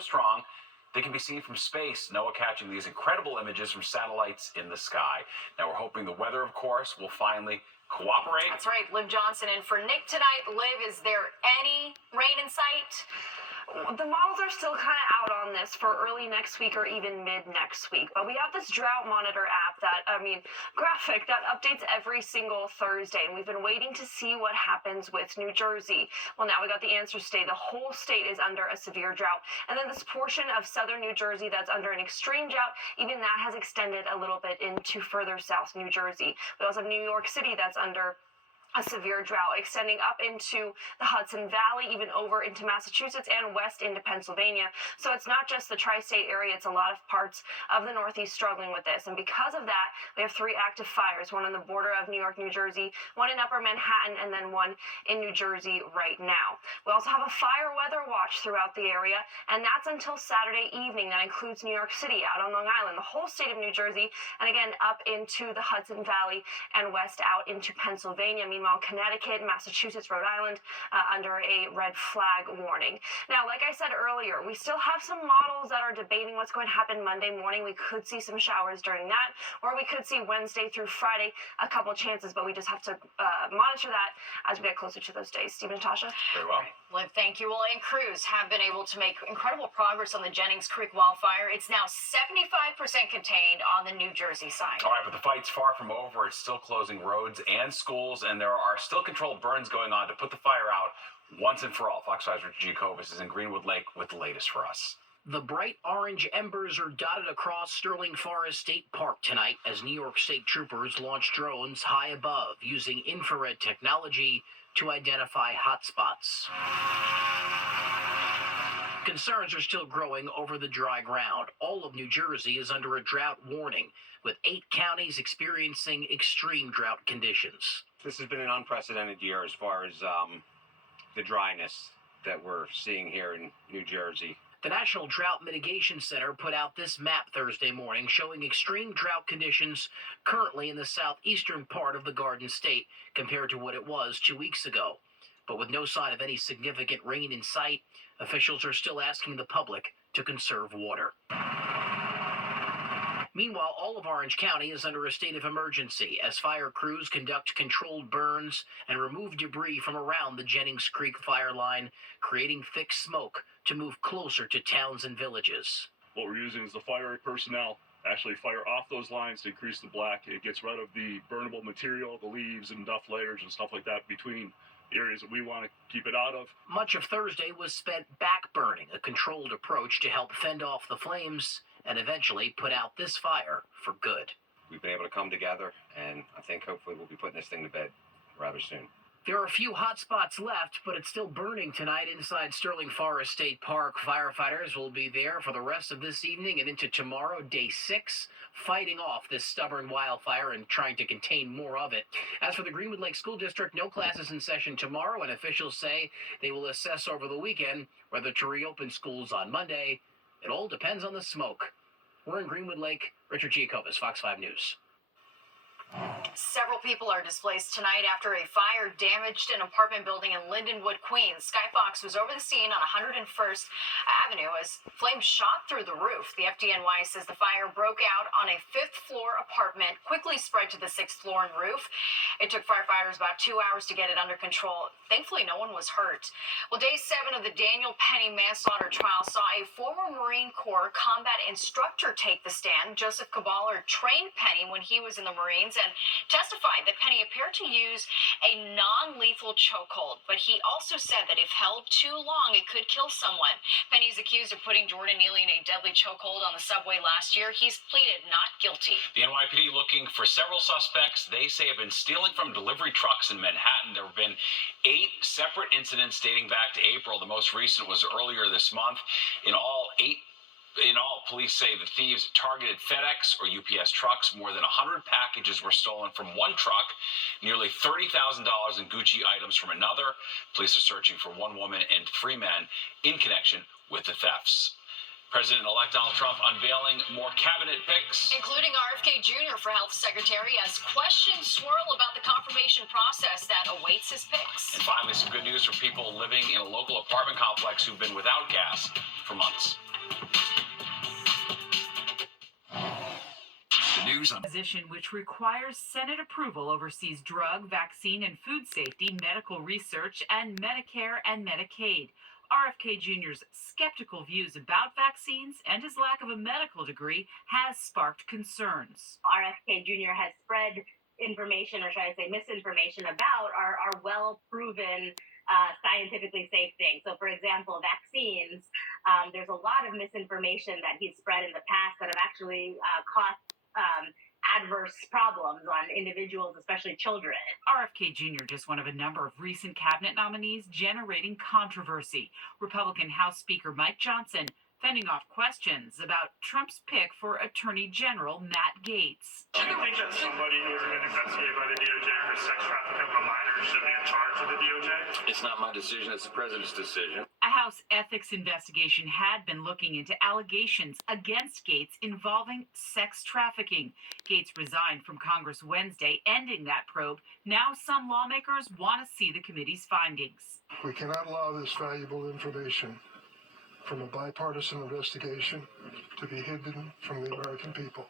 strong they can be seen from space. NOAA catching these incredible images from satellites in the sky. Now we're hoping the weather, of course, will finally cooperate. That's right. Liv Johnson in for Nick tonight. Liv, is there any rain in sight? The models are still kind of out on this for early next week or even mid next week. But we have this drought monitor app graphic that updates every single Thursday. And we've been waiting to see what happens with New Jersey. Well, now we got the answers today. The whole state is under a severe drought. And then this portion of southern New Jersey that's under an extreme drought, even that has extended a little bit into further south New Jersey. We also have New York City that's under a severe drought extending up into the Hudson Valley, even over into Massachusetts and west into Pennsylvania. So it's not just the tri-state area, it's a lot of parts of the Northeast struggling with this. And because of that, we have 3 active fires, one on the border of New York, New Jersey, one in Upper Manhattan, and then one in New Jersey right now. We also have a fire weather watch throughout the area, and that's until Saturday evening. That includes New York City, out on Long Island, the whole state of New Jersey, and again, up into the Hudson Valley and west out into Pennsylvania. Meanwhile, Connecticut, Massachusetts, Rhode Island under a red flag warning. Now, like I said earlier, we still have some models that are debating what's going to happen Monday morning. We could see some showers during that, or we could see Wednesday through Friday a couple chances, but we just have to monitor that as we get closer to those days. Steve and Natasha? Very well. Liv, thank you. Well, and crews have been able to make incredible progress on the Jennings Creek wildfire. It's now 75% contained on the New Jersey side. All right, but the fight's far from over. It's still closing roads and schools, and there are still controlled burns going on to put the fire out once and for all. Fox 5's Richard Jacobus is in Greenwood Lake with the latest for us. The bright orange embers are dotted across Sterling Forest State Park tonight as New York State troopers launch drones high above using infrared technology to identify hotspots. Concerns are still growing over the dry ground. All of New Jersey is under a drought warning, with 8 counties experiencing extreme drought conditions. This has been an unprecedented year as far as the dryness that we're seeing here in New Jersey. The National Drought Mitigation Center put out this map Thursday morning showing extreme drought conditions currently in the southeastern part of the Garden State compared to what it was 2 weeks ago. But with no sign of any significant rain in sight, officials are still asking the public to conserve water. Meanwhile, all of Orange County is under a state of emergency as fire crews conduct controlled burns and remove debris from around the Jennings Creek fire line, creating thick smoke to move closer to towns and villages. What we're using is the fire personnel actually fire off those lines to increase the black. It gets rid of the burnable material, the leaves and duff layers and stuff like that between areas that we want to keep it out of. Much of Thursday was spent back-burning, a controlled approach to help fend off the flames and eventually put out this fire for good. We've been able to come together, and I think hopefully we'll be putting this thing to bed rather soon. There are a few hot spots left, but it's still burning tonight inside Sterling Forest State Park. Firefighters will be there for the rest of this evening and into tomorrow, day 6, fighting off this stubborn wildfire and trying to contain more of it. As for the Greenwood Lake School District, no classes in session tomorrow, and officials say they will assess over the weekend whether to reopen schools on Monday. It all depends on the smoke. We're in Greenwood Lake. Richard Jacobus, Fox 5 News. Several people are displaced tonight after a fire damaged an apartment building in Lindenwood, Queens. Skyfox was over the scene on 101st Avenue as flames shot through the roof. The FDNY says the fire broke out on a 5th-floor apartment, quickly spread to the 6th floor and roof. It took firefighters about 2 hours to get it under control. Thankfully, no one was hurt. Well, day 7 of the Daniel Penny manslaughter trial saw a former Marine Corps combat instructor take the stand. Joseph Caballer trained Penny when he was in the Marines and testified that Penny appeared to use a non-lethal chokehold, but he also said that if held too long, it could kill someone. Penny's accused of putting Jordan Neely in a deadly chokehold on the subway last year. He's pleaded not guilty. The NYPD looking for several suspects they say have been stealing from delivery trucks in Manhattan. There have been 8 separate incidents dating back to April. The most recent was earlier this month. In all, police say the thieves targeted FedEx or UPS trucks. More than 100 packages were stolen from one truck, nearly $30,000 in Gucci items from another. Police are searching for one woman and 3 men in connection with the thefts. President-elect Donald Trump unveiling more cabinet picks, including RFK Jr. for Health Secretary, as questions swirl about the confirmation process that awaits his picks. And finally, some good news for people living in a local apartment complex who've been without gas for months. reason. Position which requires Senate approval oversees drug, vaccine, and food safety, medical research, and Medicare and Medicaid. RFK Jr.'s skeptical views about vaccines and his lack of a medical degree has sparked concerns. RFK Jr. has spread information, or should I say misinformation, about our well-proven scientifically safe things. So, for example, vaccines, there's a lot of misinformation that he's spread in the past that have actually caused adverse problems on individuals, especially children. RFK Jr. just one of a number of recent cabinet nominees generating controversy. Republican House Speaker Mike Johnson fending off questions about Trump's pick for Attorney General Matt Gaetz. Do you think that somebody who has been investigated by the DOJ for sex trafficking of a minor should be in charge of the DOJ? It's not my decision, it's the president's decision. A House ethics investigation had been looking into allegations against Gaetz involving sex trafficking. Gaetz resigned from Congress Wednesday, ending that probe. Now some lawmakers want to see the committee's findings. We cannot allow this valuable information from a bipartisan investigation to be hidden from the American people.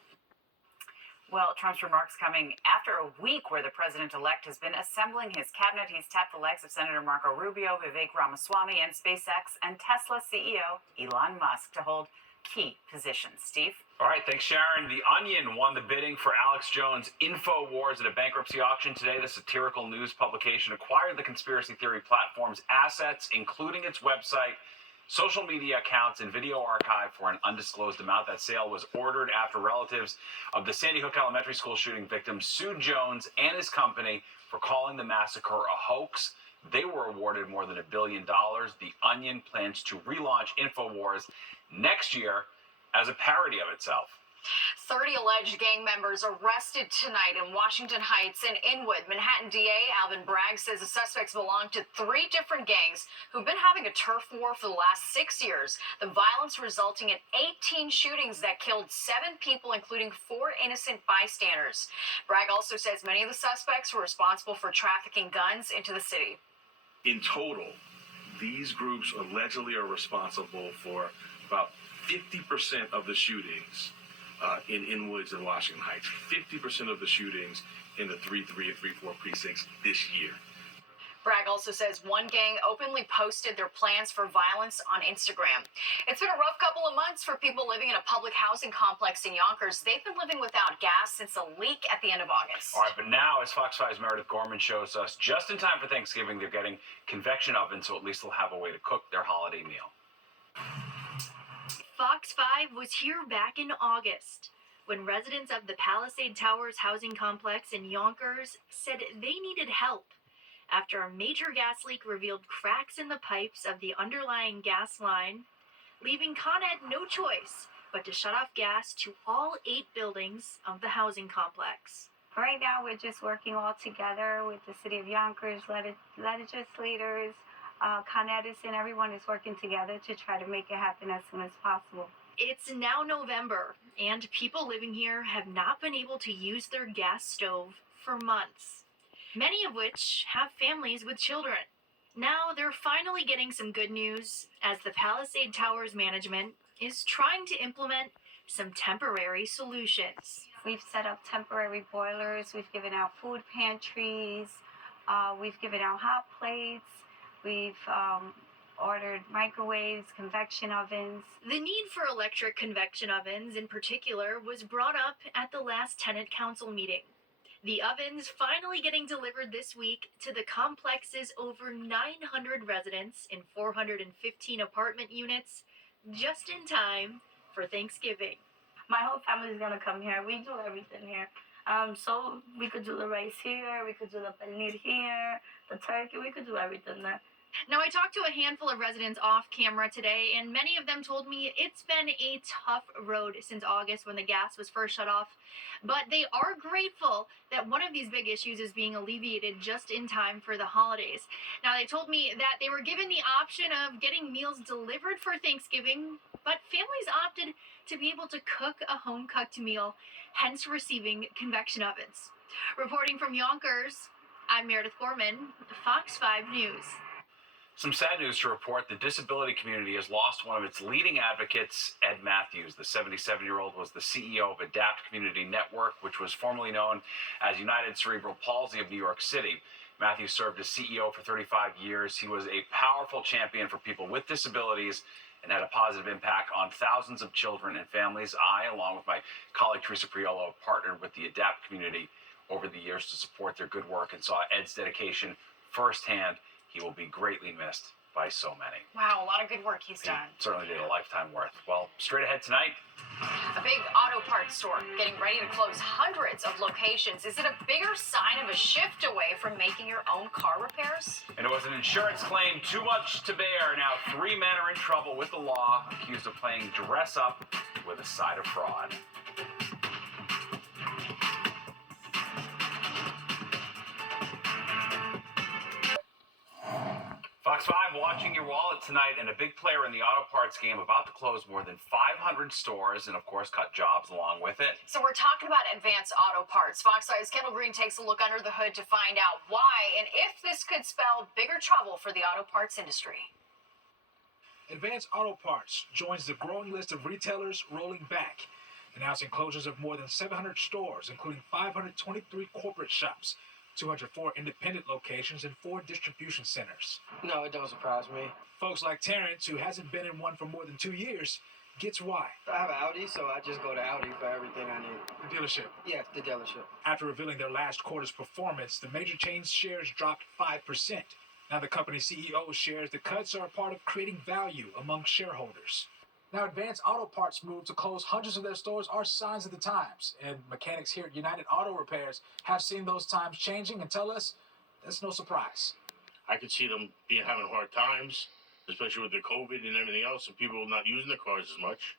Well, Trump's remarks coming after a week where the president-elect has been assembling his cabinet. He's tapped the legs of Senator Marco Rubio, Vivek Ramaswamy, and SpaceX and Tesla CEO Elon Musk to hold key positions. Steve? All right, thanks, Sharon. The Onion won the bidding for Alex Jones' InfoWars at a bankruptcy auction today. The satirical news publication acquired the conspiracy theory platform's assets, including its website, social media accounts, and video archive for an undisclosed amount. That sale was ordered after relatives of the Sandy Hook Elementary School shooting victim sued Jones and his company for calling the massacre a hoax. They were awarded more than $1 billion. The Onion plans to relaunch InfoWars next year as a parody of itself. 30 alleged gang members arrested tonight in Washington Heights and Inwood. Manhattan DA Alvin Bragg says the suspects belong to 3 different gangs who've been having a turf war for the last 6 years. The violence resulting in 18 shootings that killed 7 people, including 4 innocent bystanders. Bragg also says many of the suspects were responsible for trafficking guns into the city. In total, these groups allegedly are responsible for about 50% of the shootings in Inwoods and Washington Heights, 50% of the shootings in the 3-3 and 3-4 precincts this year. Bragg also says one gang openly posted their plans for violence on Instagram. It's been a rough couple of months for people living in a public housing complex in Yonkers. They've been living without gas since a leak at the end of August. All right, but now, as Fox 5's Meredith Gorman shows us, just in time for Thanksgiving, they're getting convection ovens, so at least they'll have a way to cook their holiday meal. Fox 5 was here back in August when residents of the Palisade Towers housing complex in Yonkers said they needed help after a major gas leak revealed cracks in the pipes of the underlying gas line, leaving Con Ed no choice but to shut off gas to all 8 buildings of the housing complex. Right now, we're just working all together with the City of Yonkers, legislators, Con Edison, everyone is working together to try to make it happen as soon as possible. It's now November, and people living here have not been able to use their gas stove for months, many of which have families with children. Now they're finally getting some good news as the Palisade Towers management is trying to implement some temporary solutions. We've set up temporary boilers, we've given out food pantries, we've given out hot plates, we've ordered microwaves, convection ovens. The need for electric convection ovens in particular was brought up at the last tenant council meeting. The ovens finally getting delivered this week to the complex's over 900 residents in 415 apartment units, just in time for Thanksgiving. My whole family is gonna come here. We do everything here. So we could do the rice here, we could do the paneer here, the turkey, we could do everything there. Now, I talked to a handful of residents off camera today, and many of them told me it's been a tough road since August when the gas was first shut off. But they are grateful that one of these big issues is being alleviated just in time for the holidays. Now, they told me that they were given the option of getting meals delivered for Thanksgiving, but families opted to be able to cook a home-cooked meal, hence receiving convection ovens. Reporting from Yonkers, I'm Meredith Gorman, Fox 5 News. Some sad news to report. The disability community has lost one of its leading advocates, Ed Matthews. The 77-year-old was the CEO of Adapt Community Network, which was formerly known as United Cerebral Palsy of New York City. Matthews served as CEO for 35 years. He was a powerful champion for people with disabilities and had a positive impact on thousands of children and families. I, along with my colleague Teresa Priolo, have partnered with the Adapt community over the years to support their good work and saw Ed's dedication firsthand. He will be greatly missed by so many. Wow, a lot of good work he's He done. certainly did a lifetime worth. Well, straight ahead tonight. A big auto parts store getting ready to close hundreds of locations. Is it a bigger sign of a shift away from making your own car repairs? And it was an insurance claim too much to bear. Now 3 men are in trouble with the law, accused of playing dress up with a side of fraud. Fox 5 watching your wallet tonight, and a big player in the auto parts game about to close more than 500 stores and, of course, cut jobs along with it. So we're talking about Advance Auto Parts. Fox 5's Kendall Green takes a look under the hood to find out why and if this could spell bigger trouble for the auto parts industry. Advance Auto Parts joins the growing list of retailers rolling back, announcing closures of more than 700 stores, including 523 corporate shops, 204 independent locations, and 4 distribution centers. No, it don't surprise me. Folks like Terrence, who hasn't been in one for more than 2 years, gets why. I have an Audi, so I just go to Audi for everything I need. The dealership. Yeah, the dealership. After revealing their last quarter's performance, the major chain's shares dropped 5%. Now the company's CEO shares the cuts are a part of creating value among shareholders. Now, Advance Auto Parts' move to close hundreds of their stores are signs of the times, and mechanics here at United Auto Repairs have seen those times changing and tell us that's no surprise. I could see them having hard times, especially with the COVID and everything else, and people not using their cars as much,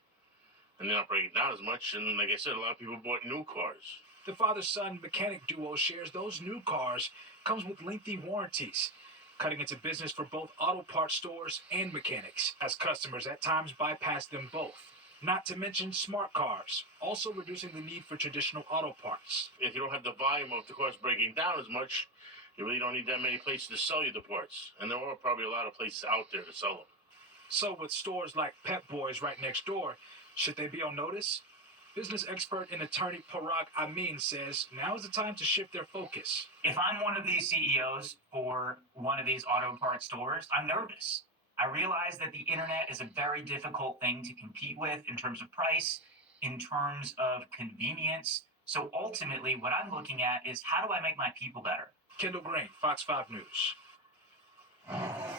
and they're not breaking down as much. And like I said, a lot of people bought new cars. The father-son mechanic duo shares those new cars comes with lengthy warranties, cutting into business for both auto parts stores and mechanics, as customers at times bypass them both. Not to mention smart cars, also reducing the need for traditional auto parts. If you don't have the volume of the cars breaking down as much, you really don't need that many places to sell you the parts. And there are probably a lot of places out there to sell them. So with stores like Pep Boys right next door, should they be on notice? Business expert and attorney Parag Amin says now is the time to shift their focus. If I'm one of these CEOs for one of these auto parts stores, I'm nervous. I realize that the internet is a very difficult thing to compete with in terms of price, in terms of convenience. So ultimately, what I'm looking at is how do I make my people better? Kendall Green, Fox 5 News.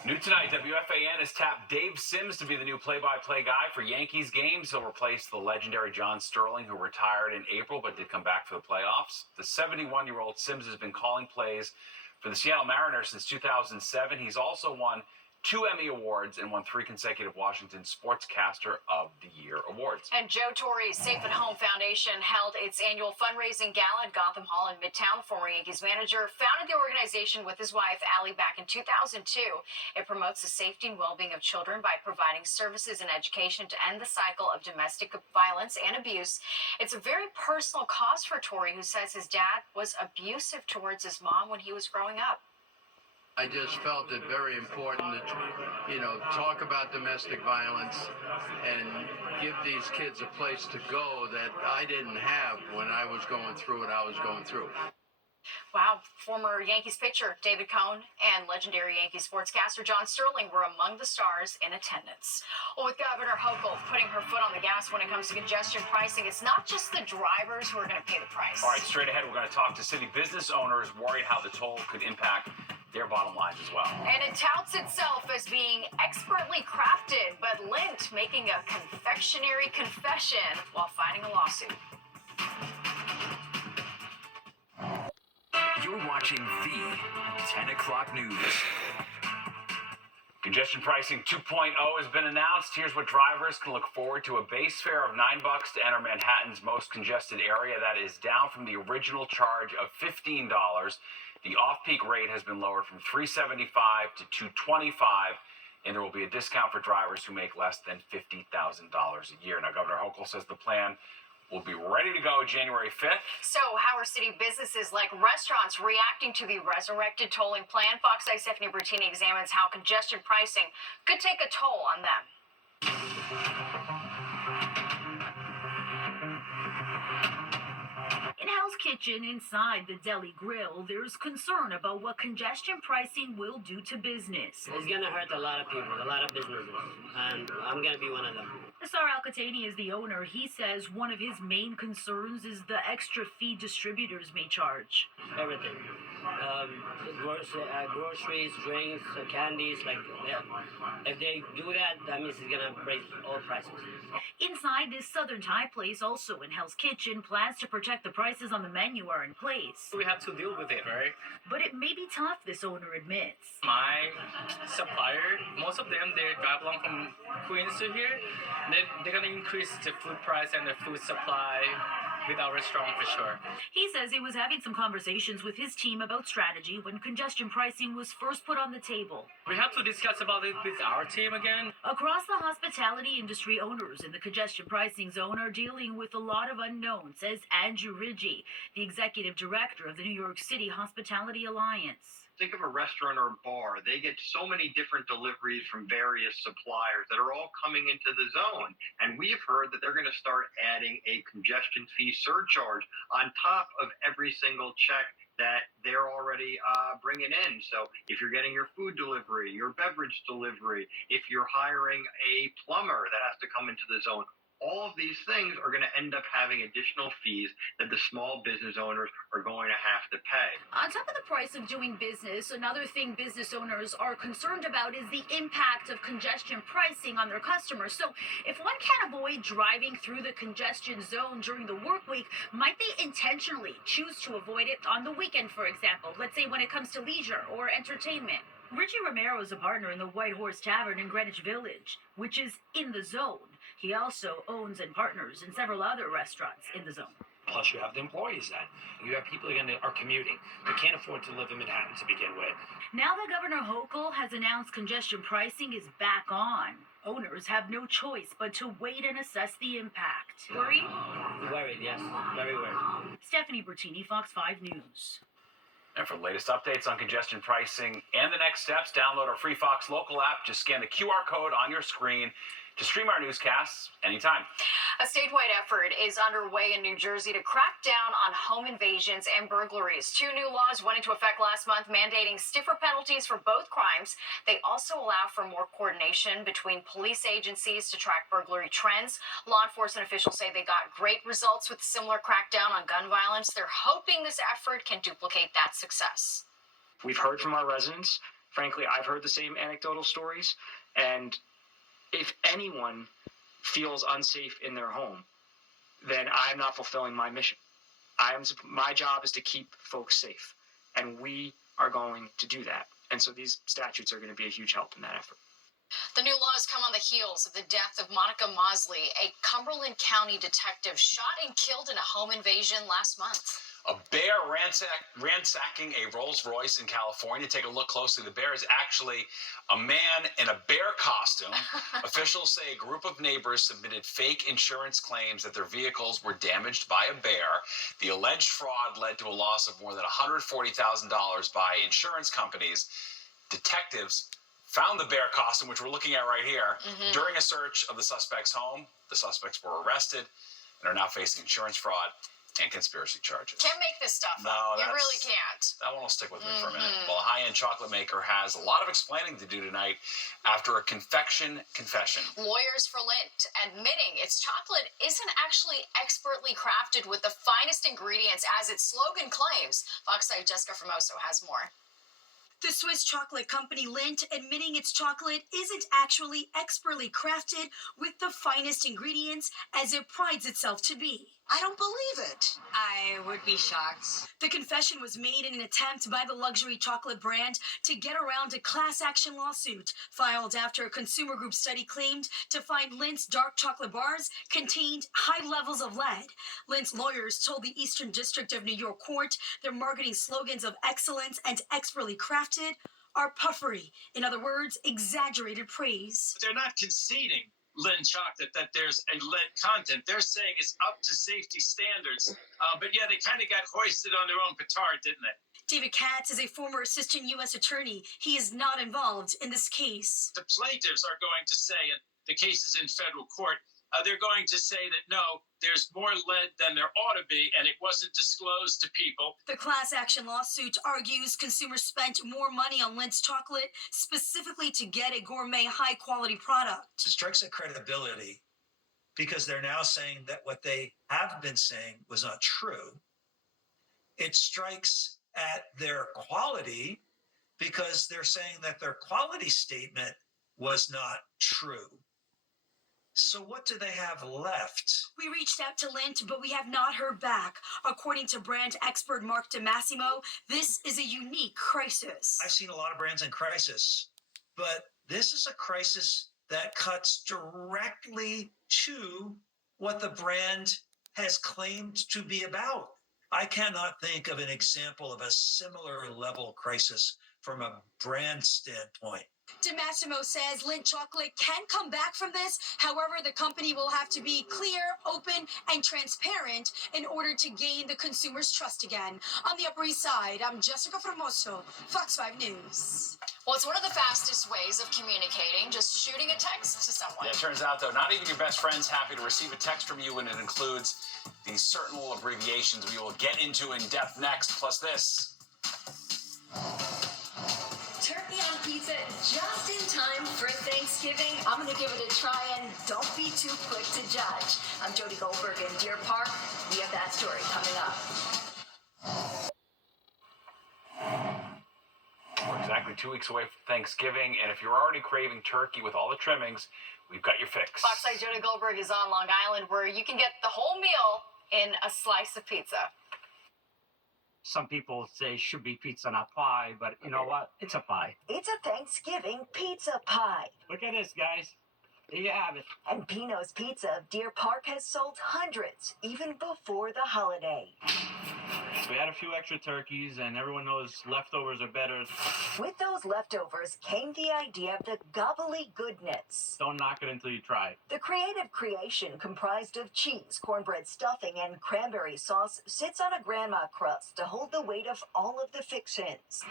New tonight, WFAN has tapped Dave Sims to be the new play-by-play guy for Yankees games. He'll replace the legendary John Sterling, who retired in April but did come back for the playoffs. The 71-year-old Sims has been calling plays for the Seattle Mariners since 2007. He's also won 2 Emmy Awards and won 3 consecutive Washington Sportscaster of the Year awards. And Joe Torre's Safe at Home Foundation held its annual fundraising gala at Gotham Hall in Midtown. The former Yankees manager founded the organization with his wife, Allie, back in 2002. It promotes the safety and well-being of children by providing services and education to end the cycle of domestic violence and abuse. It's a very personal cause for Torre, who says his dad was abusive towards his mom when he was growing up. I just felt it very important to, talk about domestic violence and give these kids a place to go that I didn't have when I was going through what I was going through. Wow. Former Yankees pitcher David Cone and legendary Yankees sportscaster John Sterling were among the stars in attendance. Well, with Governor Hochul putting her foot on the gas when it comes to congestion pricing, it's not just the drivers who are going to pay the price. All right, straight ahead, we're going to talk to city business owners worried how the toll could impact their bottom lines as well. And it touts itself as being expertly crafted, but Lindt making a confectionery confession while fighting a lawsuit. You're watching the 10 o'clock news. Congestion pricing 2.0 has been announced. Here's what drivers can look forward to: a base fare of $9 to enter Manhattan's most congested area. That is down from the original charge of $15. The off-peak rate has been lowered from $375 to $225, and there will be a discount for drivers who make less than $50,000 a year. Now, Governor Hochul says the plan will be ready to go January 5th. So, how are city businesses like restaurants reacting to the resurrected tolling plan? Fox Eye Stephanie Bertini examines how congestion pricing could take a toll on them. In Hell's Kitchen, inside the Deli Grill, there's concern about what congestion pricing will do to business. It's going to hurt a lot of people, a lot of businesses, and I'm going to be one of them. Assar Al-Qatani is the owner. He says one of his main concerns is the extra fee distributors may charge. Everything. Groceries, drinks, candies, if they do that, that means it's going to raise all prices. Inside this Southern Thai place, also in Hell's Kitchen, plans to protect the prices on the menu are in place. We have to deal with it, right? But it may be tough, this owner admits. My supplier, most of them, they drive along from Queens to here. They're going to increase the food price and the food supply with our restaurant for sure. He says he was having some conversations with his team about strategy when congestion pricing was first put on the table. We have to discuss about it with our team again. Across the hospitality industry, owners in the congestion pricing zone are dealing with a lot of unknowns, says Andrew Ridgey, the executive director of the New York City Hospitality Alliance. Think of a restaurant or a bar. They get so many different deliveries from various suppliers that are all coming into the zone. And we've heard that they're going to start adding a congestion fee surcharge on top of every single check that they're already bringing in. So if you're getting your food delivery, your beverage delivery, if you're hiring a plumber that has to come into the zone, all of these things are going to end up having additional fees that the small business owners are going to have to pay. On top of the price of doing business, another thing business owners are concerned about is the impact of congestion pricing on their customers. So if one can't avoid driving through the congestion zone during the work week, might they intentionally choose to avoid it on the weekend, for example? Let's say when it comes to leisure or entertainment. Richie Romero is a partner in the White Horse Tavern in Greenwich Village, which is in the zone. He also owns and partners in several other restaurants in the zone. Plus, you have the employees then. You have people who are commuting. They can't afford to live in Manhattan to begin with. Now that Governor Hochul has announced congestion pricing is back on, owners have no choice but to wait and assess the impact. Worried? Worried, yes. Very worried. Stephanie Bertini, Fox 5 News. And for the latest updates on congestion pricing and the next steps, download our free Fox Local app. Just scan the QR code on your screen to stream our newscasts anytime. A statewide effort is underway in New Jersey to crack down on home invasions and burglaries. 2 new laws went into effect last month, mandating stiffer penalties for both crimes. They also allow for more coordination between police agencies to track burglary trends. Law enforcement officials say they got great results with similar crackdown on gun violence. They're hoping this effort can duplicate that success. We've heard from our residents. Frankly, I've heard the same anecdotal stories, and if anyone feels unsafe in their home, then I'm not fulfilling my mission. My job is to keep folks safe, and we are going to do that. And so these statutes are going to be a huge help in that effort. The new laws come on the heels of the death of Monica Mosley, a Cumberland County detective shot and killed in a home invasion last month. A bear ransacking a Rolls Royce in California. Take a look closely. The bear is actually a man in a bear costume. Officials say a group of neighbors submitted fake insurance claims that their vehicles were damaged by a bear. The alleged fraud led to a loss of more than $140,000 by insurance companies. Detectives found the bear costume, which we're looking at right here, during a search of the suspect's home. The suspects were arrested and are now facing insurance fraud and conspiracy charges. Can't make this stuff No, up. You really can't. That one will stick with me for a minute. Well, a high-end chocolate maker has a lot of explaining to do tonight after a confection confession. Lawyers for Lindt admitting its chocolate isn't actually expertly crafted with the finest ingredients as its slogan claims. Fox 5 Jessica Formoso has more. The Swiss chocolate company Lindt admitting its chocolate isn't actually expertly crafted with the finest ingredients as it prides itself to be. I don't believe it. I would be shocked. The confession was made in an attempt by the luxury chocolate brand to get around a class action lawsuit filed after a consumer group study claimed to find Lindt's dark chocolate bars contained high levels of lead. Lindt's lawyers told the Eastern District of New York Court their marketing slogans of excellence and expertly crafted are puffery. In other words, exaggerated praise. They're not conceding Lynn Chocolate that there's a lead content. They're saying it's up to safety standards. But yeah, they kind of got hoisted on their own petard, didn't they? David Katz is a former assistant U.S. attorney. He is not involved in this case. The plaintiffs are going to say, and the case is in federal court, they're going to say that no, there's more lead than there ought to be, and it wasn't disclosed to people. The class action lawsuit argues consumers spent more money on Lind's chocolate specifically to get a gourmet, high-quality product. It strikes at credibility because they're now saying that what they have been saying was not true. It strikes at their quality because they're saying that their quality statement was not true. So what do they have left? We reached out to Lindt, but we have not heard back. According to brand expert Mark DeMassimo, this is a unique crisis. I've seen a lot of brands in crisis, but this is a crisis that cuts directly to what the brand has claimed to be about. I cannot think of an example of a similar level crisis from a brand standpoint. DeMassimo says Lindt Chocolate can come back from this. However, the company will have to be clear, open, and transparent in order to gain the consumer's trust again. On the Upper East Side, I'm Jessica Formoso, Fox 5 News. Well, it's one of the fastest ways of communicating, just shooting a text to someone. Yeah, it turns out, though, not even your best friend's happy to receive a text from you when it includes these certain little abbreviations we will get into in depth next, plus this. Turkey on pizza just in time for Thanksgiving. I'm going to give it a try and don't be too quick to judge. I'm Jody Goldberg in Deer Park. We have that story coming up. We're exactly 2 weeks away from Thanksgiving, and if you're already craving turkey with all the trimmings, we've got your fix. Fox 5 Jody Goldberg is on Long Island, where you can get the whole meal in a slice of pizza. Some people say it should be pizza, not pie, but you know what? It's a pie. It's a Thanksgiving pizza pie. Look at this, guys. There you have it. And Pino's Pizza of Deer Park has sold hundreds, even before the holiday. We had a few extra turkeys, and everyone knows leftovers are better. With those leftovers came the idea of the gobbly goodness. Don't knock it until you try it. The creative creation, comprised of cheese, cornbread stuffing, and cranberry sauce, sits on a grandma crust to hold the weight of all of the fixins.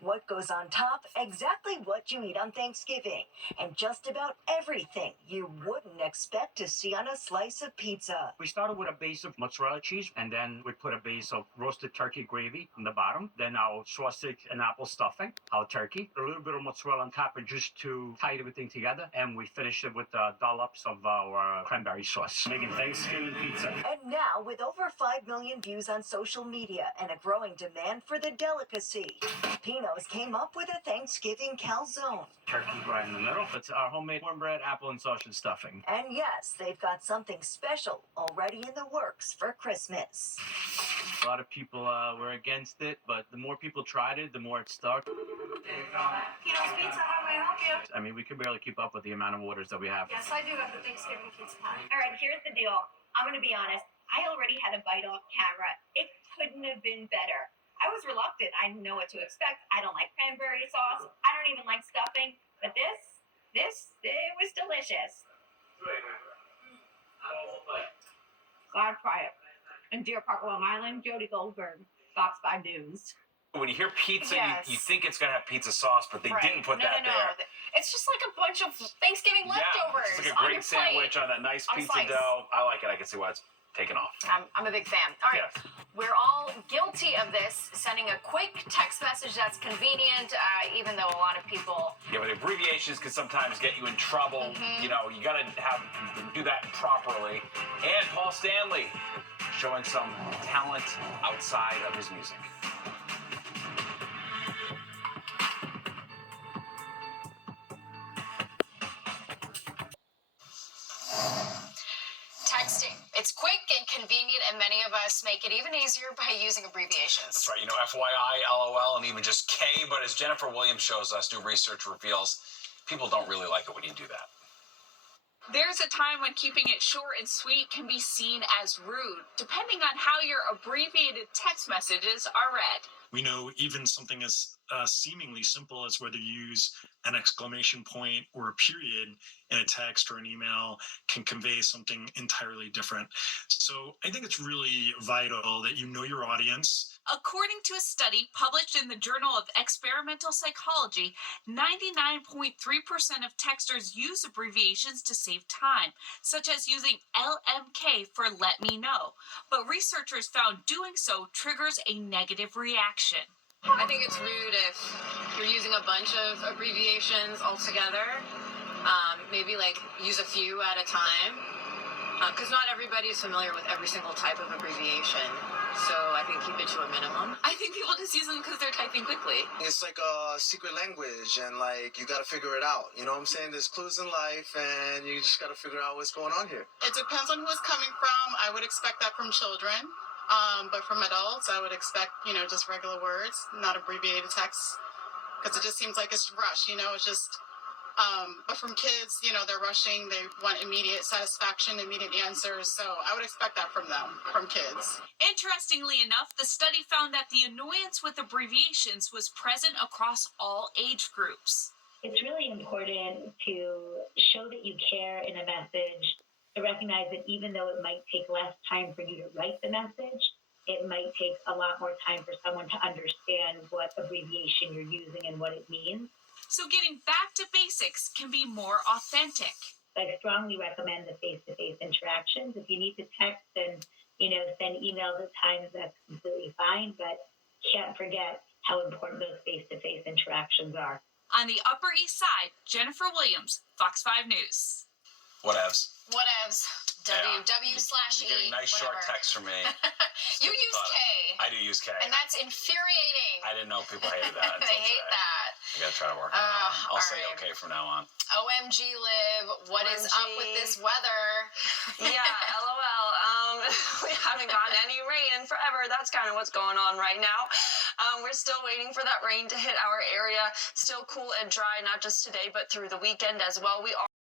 What goes on top? Exactly what you eat on Thanksgiving, and just about everything you wouldn't expect to see on a slice of pizza. We started with a base of mozzarella cheese, and then we put a base of roasted turkey gravy on the bottom, then our sausage and apple stuffing, our turkey, a little bit of mozzarella on top just to tie everything together, and we finish it with dollops of our cranberry sauce. Making Thanksgiving pizza. And now, with over 5 million views on social media and a growing demand for the delicacy, Pino's came up with a Thanksgiving calzone. Turkey right in the middle. It's our homemade cornbread, apple, and sausage stuffing. And yes, they've got something special already in the works for Christmas. A lot of people were against it, but the more people tried it, the more it stuck. Pino's Pizza, how may I help you? I mean, we can barely keep up with the amount of orders that we have. Yes, I do have the Thanksgiving pizza pie. All right, here's the deal. I'm going to be honest. I already had a bite off camera. It couldn't have been better. I was reluctant. I didn't know what to expect. I don't like cranberry sauce. I don't even like stuffing. But this, it was delicious. Gotta try it. In Deer Park, Long Island, Jody Goldberg, Fox 5 News. When you hear pizza, Yes. you think it's going to have pizza sauce, but they didn't put that there. It's just like a bunch of Thanksgiving leftovers. It's like a on great your plate. sandwich on that nice On a pizza slice. dough. I like it. I can see why it's taken off. I'm a big fan. All right. Yes. We're all guilty of this, sending a quick text message that's convenient, even though a lot of people... Yeah, but abbreviations can sometimes get you in trouble. Mhm. You know, you got to do that properly. And Paul Stanley showing some talent outside of his music. Texting. It's quick and convenient, and many of us make it even easier by using abbreviations. That's right. You know, FYI, LOL, and even just K. But as Jennifer Williams shows us, new research reveals people don't really like it when you do that. There's a time when keeping it short and sweet can be seen as rude, depending on how your abbreviated text messages are read. We know even something as seemingly simple as whether you use an exclamation point or a period in a text or an email can convey something entirely different. So I think it's really vital that you know your audience. According to a study published in the Journal of Experimental Psychology, 99.3% of texters use abbreviations to save time, such as using LMK for let me know. But researchers found doing so triggers a negative reaction. I think it's rude if you're using a bunch of abbreviations altogether. Maybe like use a few at a time, because not everybody is familiar with every single type of abbreviation. So I think keep it to a minimum. I think people just use them because they're typing quickly. It's like a secret language, and like you got to figure it out. You know what I'm saying? There's clues in life, and you just got to figure out what's going on here. It depends on who it's coming from. I would expect that from children. But from adults, I would expect, just regular words, not abbreviated text, because it just seems like it's rushed, it's just, but from kids, they're rushing, they want immediate satisfaction, immediate answers, so I would expect that from them, from kids. Interestingly enough, the study found that the annoyance with abbreviations was present across all age groups. It's really important to show that you care in a message, to recognize that even though it might take less time for you to write the message, it might take a lot more time for someone to understand what abbreviation you're using and what it means. So getting back to basics can be more authentic. I strongly recommend the face-to-face interactions. If you need to text and, send emails at times, that's completely fine, but can't forget how important those face-to-face interactions are. On the Upper East Side, Jennifer Williams, Fox 5 News. Whatevs. Whatevs. W/E. You're getting nice short texts from me. You use K. I do use K. And that's infuriating. I didn't know people hated that. They hate that. I gotta try to work on that. I'll say okay from now on. OMG, Liv. What is up with this weather? Yeah, LOL. We haven't gotten any rain in forever. That's kind of what's going on right now. We're still waiting for that rain to hit our area. Still cool and dry, not just today, but through the weekend as well. We are